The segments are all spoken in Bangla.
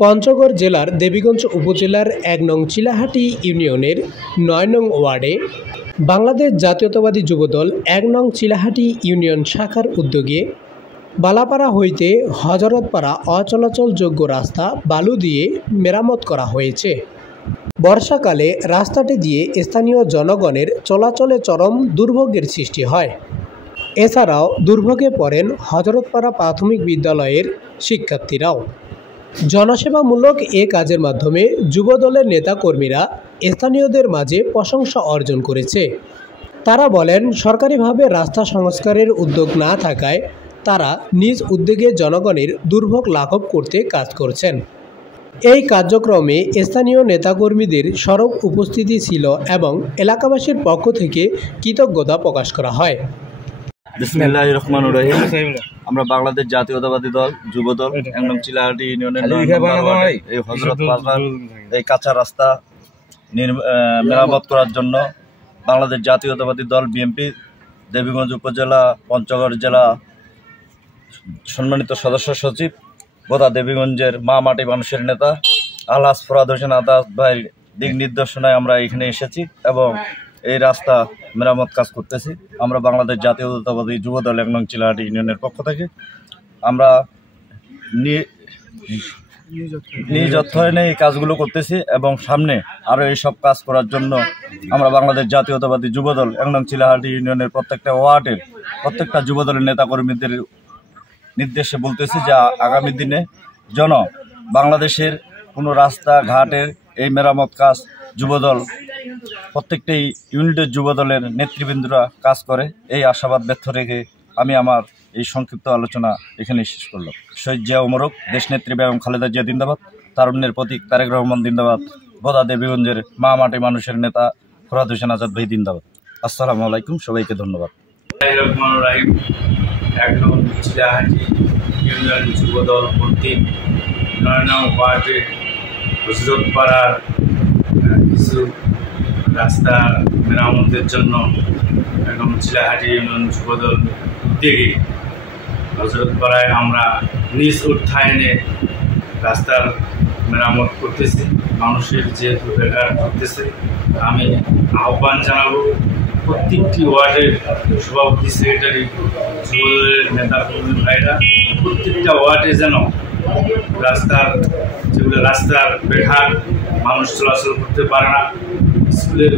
পঞ্চগড় জেলার দেবীগঞ্জ উপজেলার ১ নং চিলাহাটি ইউনিয়নের ৯ নং ওয়ার্ডে বাংলাদেশ জাতীয়তাবাদী যুবদল ১ নং চিলাহাটি ইউনিয়ন শাখার উদ্যোগে বালাপাড়া হইতে হজরতপাড়া অচলাচলযোগ্য রাস্তা বালু দিয়ে মেরামত করা হয়েছে। বর্ষাকালে রাস্তাটি দিয়ে স্থানীয় জনগণের চলাচলে চরম দুর্ভোগের সৃষ্টি হয়। এছাড়াও দুর্ভোগে পড়েন হজরতপাড়া প্রাথমিক বিদ্যালয়ের শিক্ষার্থীরাও। জনসেবামূলক এ কাজের মাধ্যমে যুবদলের নেতাকর্মীরা স্থানীয়দের মাঝে প্রশংসা অর্জন করেছে। তারা বলেন, সরকারিভাবে রাস্তা সংস্কারের উদ্যোগ না থাকায় তারা নিজ উদ্যোগে জনগণের দুর্ভোগ লাঘব করতে কাজ করছেন। এই কার্যক্রমে স্থানীয় নেতাকর্মীদের সরব উপস্থিতি ছিল এবং এলাকাবাসীর পক্ষ থেকে কৃতজ্ঞতা প্রকাশ করা হয়। বিসমিল্লাহির রহমানির রহিম। আমরা বাংলাদেশ জাতীয়তাবাদী দল যুবদল ১ নং চিলাহাটি ইউনিয়নের এই হযরতপাড়ার এই কাঁচা রাস্তা মেরামত করার জন্য বাংলাদেশ জাতীয়তাবাদী দল বিএনপি দেবীগঞ্জ উপজেলা পঞ্চগড় জেলা সম্মানিত সদস্য সচিব গোটা দেবীগঞ্জের মা মাটি মানুষের নেতা আলহাজ ফরহাদ হোসেন আদাস ভাই দিক নির্দেশনায় আমরা এখানে এসেছি এবং এই রাস্তা মেরামত কাজ করতেছি। আমরা বাংলাদেশ জাতীয়তাবাদী যুবদল ১ নং চিলাহাটি ইউনিয়নের পক্ষ থেকে আমরা নিজ অর্থায়নে এই কাজগুলো করতেছি এবং সামনে আরও এইসব কাজ করার জন্য আমরা বাংলাদেশ জাতীয়তাবাদী যুবদল ১ নং চিলাহাটি ইউনিয়নের প্রত্যেকটা ওয়ার্ডের প্রত্যেকটা যুবদলের নেতাকর্মীদের নির্দেশে বলতেছি যে আগামী দিনে যেন বাংলাদেশের কোনো রাস্তাঘাটের এই মেরামত কাজ যুবদল প্রত্যেকটাই ইউনিটের যুবদলের নেতৃবৃন্দরা কাজ করে, এই আশাবাদ ব্যর্থ রেখে আমি আমার এই সংক্ষিপ্ত আলোচনা এখানে শেষ করলাম। শহীদ জিয়া ওমরক, দেশনেত্রী বেগম খালেদা জিয়া জিন্দাবাদ, তারুণ্যের প্রতীক তারেক রহমান জিন্দাবাদ, গোদা দেবীগঞ্জের মা মাটি মানুষের নেতা ফরহাদ হোসেন আজাদ ভাই জিন্দাবাদ। আসসালামু আলাইকুম, সবাইকে ধন্যবাদ। ১ নং চিলাহাটি ইউনিয়ন যুবদল কর্তৃক ৯ নং ওয়ার্ডে হযরতপাড়ার কিছু রাস্তা মেরামতের জন্য ১ নং চিলাহাটি ইউনিয়ন যুবদল উদ্যোগে হযরতপাড়ায় আমরা নিজ অর্থায়নে রাস্তার মেরামত করতেছি। মানুষের যে দুর্ব্যবহার করতেছে, আমি আহ্বান জানাবো প্রত্যেকটি ওয়ার্ডের সভাপতি সেক্রেটারি যুবদলের নেতাকর্মী ভাইরা প্রত্যেকটা ওয়ার্ডে যেন রাস্তার বেঘাট মানুষ চলাচল করতে পারে না, স্কুলের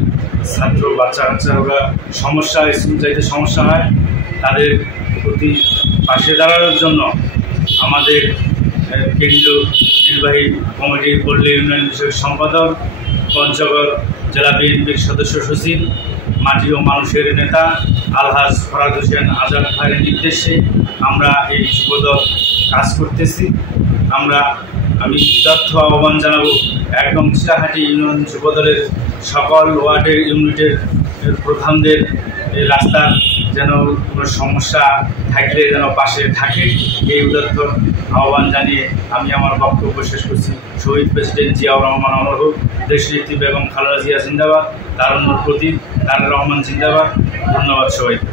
ছাত্র বাচ্চারা সমস্যা স্কুল যাইতে সমস্যা হয়, তাদের প্রতি পাশে দাঁড়ানোর জন্য আমাদের কেন্দ্রীয় নির্বাহী কমিটির পল্লী উন্নয়ন বিষয়ক সম্পাদক, পঞ্চগড় জেলা বিএনপির সদস্য সচিব, মাটি ও মানুষের নেতা আলহাজ ফরহাদ হোসেন আজাদ ভাইয়ের নির্দেশে আমরা এই যুবদল কাজ করতেছি। আমি তথ্য আহ্বান জানাবো ১ নং চিলাহাটি ইউনিয়ন যুবদলের সকল ওয়ার্ডের ইউনিটের প্রধানদের এই রাস্তার যেন কোনো সমস্যা থাকলে যেন পাশে থাকে, এই উদাত্ত আহ্বান জানিয়ে আমি আমার বক্তব্য শেষ করছি। শহীদ প্রেসিডেন্ট জিয়াউর রহমান অমর হোক, দেশনেত্রী বেগম খালেদা জিয়া জিন্দাবাদ, তারুণ্যের প্রতীক তারেক রহমান জিন্দাবাদ। ধন্যবাদ সবাইকে।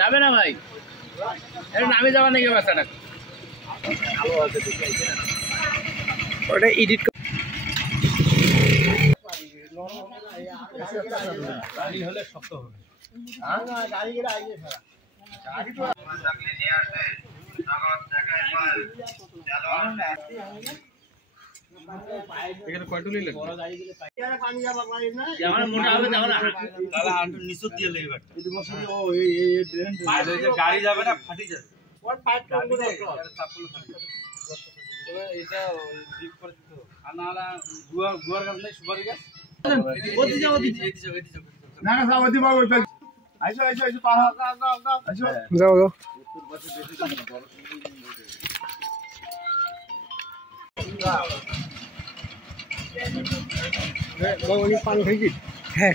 যাবে না ভাই, নামে যাওয়া নাকি বাচ্চাটা ওটা এডিট হলে শক্ত হবে। এখানে কয়টা নিলেন? মোটা হবে তাহলে হাঁটু নিচু দিয়ে লেগে গাড়ি যাবে না, ফাটি যাবে। এটা গুয়ার গাছ নেই, সুপারি গাছ পানি খাই কি? হ্যাঁ।